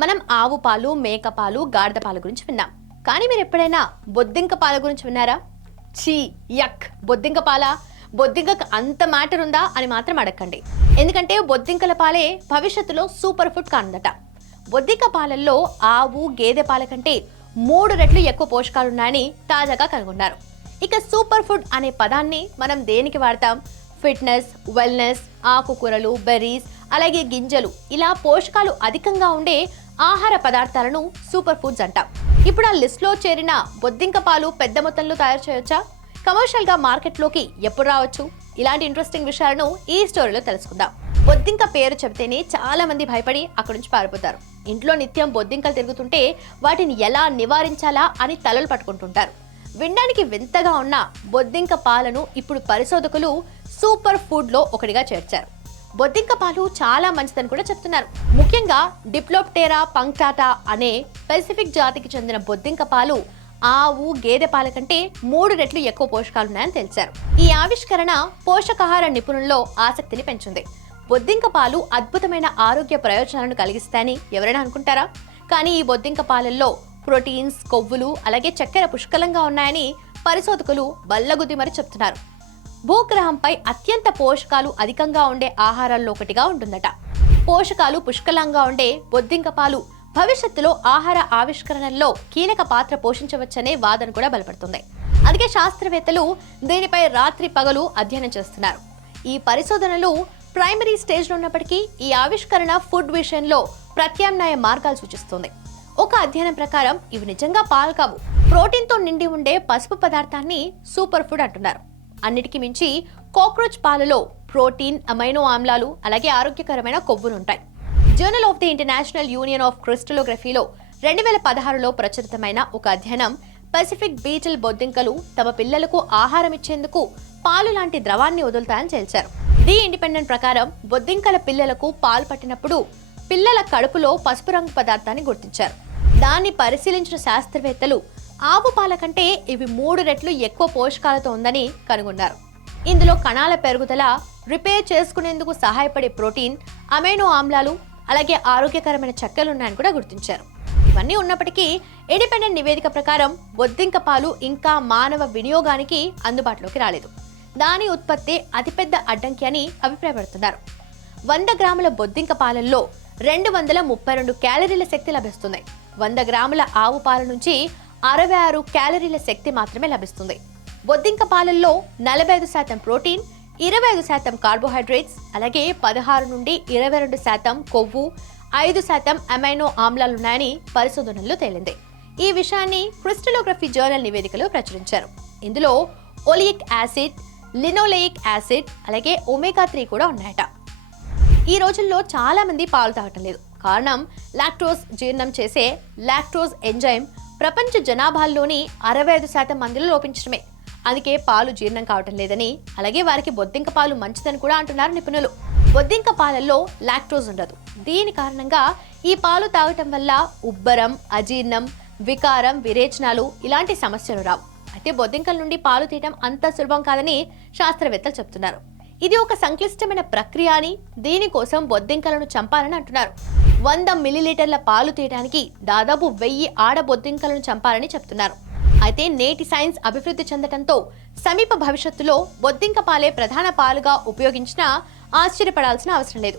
మనం ఆవు పాలు, మేక పాలు, గాడిద పాలు గురించి విన్నాం. కానీ మీరు ఎప్పుడైనా బొద్దింక పాల గురించి విన్నారా? ఛీ, యక్! బొద్దింక పాల? బొద్దింకకు అంత మ్యాటర్ ఉందా అని మాత్రం అడగండి. ఎందుకంటే బొద్దింకల పాలే భవిష్యత్తులో సూపర్ ఫుడ్ కానుందట. బొద్దింక పాలల్లో ఆవు, గేదె పాల కంటే 3 రెట్లు ఎక్కువ పోషకాలున్నాయని తాజాగా కనుగొన్నారు. ఇక సూపర్ ఫుడ్ అనే పదాన్ని మనం దేనికి వాడతాం? ఫిట్నెస్, వెల్నెస్, ఆకుకూరలు, బెర్రీస్, అలాగే గింజలు, ఇలా పోషకాలు అధికంగా ఉండే ఆహార పదార్థాలను సూపర్ ఫుడ్స్ అంటాం. ఇప్పుడు ఆ లిస్ట్ లో చేరిన బొద్దింక పాలు పెద్ద మొత్తంలో తయారు చేయొచ్చా? కమర్షియల్ గా మార్కెట్లోకి ఎప్పుడు రావచ్చు? ఇలాంటి ఇంట్రెస్టింగ్ విషయాలను ఈ స్టోరీలో తెలుసుకుందాం. బొద్దింక పేరు చెబితేనే చాలా మంది భయపడి అక్కడి నుంచి పారిపోతారు. ఇంట్లో నిత్యం బొద్దింకలు తిరుగుతుంటే వాటిని ఎలా నివారించాలా అని తలలు పట్టుకుంటుంటారు. వినడానికి వింతగా ఉన్న బొద్దింక పాలను ఇప్పుడు పరిశోధకులు సూపర్ ఫుడ్ లో ఒకటిగా చేర్చారు. బొద్దింక పాలు చాలా మంచిదని కూడా చెప్తున్నారు. ముఖ్యంగా డిప్లోప్టెరా పంక్టాటా అనే పెసిఫిక్ జాతికి చెందిన బొద్దింక పాలు ఆవు, గేదె పాల కంటే 3 రెట్లు ఎక్కువ పోషకాలున్నాయని తెలిసారు. ఈ ఆవిష్కరణ పోషకాహార నిపుణుల్లో ఆసక్తిని పెంచింది. బొద్దింక పాలు అద్భుతమైన ఆరోగ్య ప్రయోజనాలను కలిగిస్తాయని ఎవరైనా అనుకుంటారా? కానీ ఈ బొద్దింక పాలల్లో ప్రోటీన్స్, కొవ్వులు, అలాగే చక్కెర పుష్కలంగా ఉన్నాయని పరిశోధకులు బల్లగుద్ది మరి చెప్తున్నారు. భూగ్రహంపై అత్యంత పోషకాలు అధికంగా ఉండే ఆహారాల్లో ఒకటిగా ఉంటుందట. పోషకాలు పుష్కలంగా ఉండే బొద్దింక పాలు భవిష్యత్తులో ఆహార ఆవిష్కరణల్లో కీలక పాత్ర పోషించవచ్చనే వాదన కూడా బలపడుతుంది. అందుకే శాస్త్రవేత్తలు దీనిపై రాత్రి పగలు అధ్యయనం చేస్తున్నారు. ఈ పరిశోధనలు ప్రైమరీ స్టేజ్లో ఉన్నప్పటికీ ఈ ఆవిష్కరణ ఫుడ్ విషయంలో ప్రత్యామ్నాయ మార్గాలు సూచిస్తుంది. ఒక అధ్యయనం ప్రకారం ఇవి నిజంగా పాలు కావు, ప్రోటీన్తో నిండి ఉండే పసుపు పదార్థాన్ని సూపర్ ఫుడ్ అంటున్నారు. అన్నిటికీ మించి కాక్రోచ్ పాలలో ప్రోటీన్, అమైనో ఆమ్లాలు, అలాగే ఆరోగ్యకరమైన కొవ్వులుంటాయి. Journal of the International Union of క్రిస్టలోగ్రఫీలో 2016లో ప్రచురితమైన ఒక అధ్యయనం పసిఫిక్ బీటిల్ బొద్దింకలు తమ పిల్లలకు ఆహారం ఇచ్చేందుకు పాలు లాంటి ద్రవాన్ని వదులుతాయని తేల్చారు. ది ఇండిపెండెంట్ ప్రకారం బొద్దింకల పిల్లలకు పాలు పట్టినప్పుడు పిల్లల కడుపులో పసుపు రంగు పదార్థాన్ని గుర్తించారు. దాన్ని పరిశీలించిన శాస్త్రవేత్తలు ఆవు పాల కంటే ఇవి 3 రెట్లు ఎక్కువ పోషకాలతో ఉందని కనుగొన్నారు. ఇందులో కణాల పెరుగుదల, రిపేర్ చేసుకునేందుకు సహాయపడే ప్రోటీన్, అమైనో ఆమ్లాలు, అలాగే ఆరోగ్యకరమైన చక్కెరలున్నాయని కూడా గుర్తించారు. ఇవన్నీ ఉన్నప్పటికీ ఇండిపెండెంట్ నివేదిక ప్రకారం బొద్దింక పాలు ఇంకా మానవ వినియోగానికి అందుబాటులోకి రాలేదు. దాని ఉత్పత్తి అతిపెద్ద అడ్డంకి అని అభిప్రాయపడుతున్నారు. 100 గ్రాముల బొద్దింక పాలల్లో 232 క్యాలరీల శక్తి లభిస్తుంది. 100 గ్రాముల ఆవు పాల నుంచి 66 క్యాలరీల శక్తి మాత్రమే లభిస్తుంది. బొద్దింక పాలల్లో 45% ప్రోటీన్, 25% కార్బోహైడ్రేట్స్, అలాగే 16 నుండి 22% కొవ్వు, 5% అమైనో ఆమ్లాలున్నాయని పరిశోధనల్లో తేలింది. ఈ విషయాన్ని క్రిస్టలోగ్రఫీ జర్నల్ నివేదికలో ప్రచురించారు. ఇందులో ఒలియిక్ యాసిడ్, లినోలెయిక్ యాసిడ్, అలాగే ఒమేగా 3 కూడా ఉన్నాయట. ఈ రోజుల్లో చాలా మంది పాలు తాగటం లేదు. కారణం లాక్టోజ్ జీర్ణం చేసే లాక్టోజ్ ఎంజైమ్ ప్రపంచ జనాభాల్లోని 65% మందిలో లోపించడమే. అందుకే పాలు జీర్ణం కావటం లేదని, అలాగే వారికి బొద్దింక పాలు మంచిదని కూడా అంటున్నారు నిపుణులు. బొద్దింక పాలల్లో లాక్టోజ్ ఉండదు. దీని కారణంగా ఈ పాలు తాగటం వల్ల ఉబ్బరం, అజీర్ణం, వికారం, విరేచనాలు ఇలాంటి సమస్యలు రావు. అయితే బొద్దింకల నుండి పాలు తీయటం అంత సులభం కాదని శాస్త్రవేత్తలు చెప్తున్నారు. ఇది ఒక సంక్లిష్టమైన ప్రక్రియ అని, దీనికోసం బొద్దింకలను చంపాలని అంటున్నారు. 100 మిల్లీలీటర్ల పాలు తీయడానికి దాదాపు 1000 ఆడ బొద్దింకలను చంపాలని చెప్తున్నారు. అయితే నేటి సైన్స్ అభివృద్ధి చెందడంతో సమీప భవిష్యత్తులో బొద్దింక పాలే ప్రధాన పాలుగా ఉపయోగించినా ఆశ్చర్యపడాల్సిన అవసరం లేదు.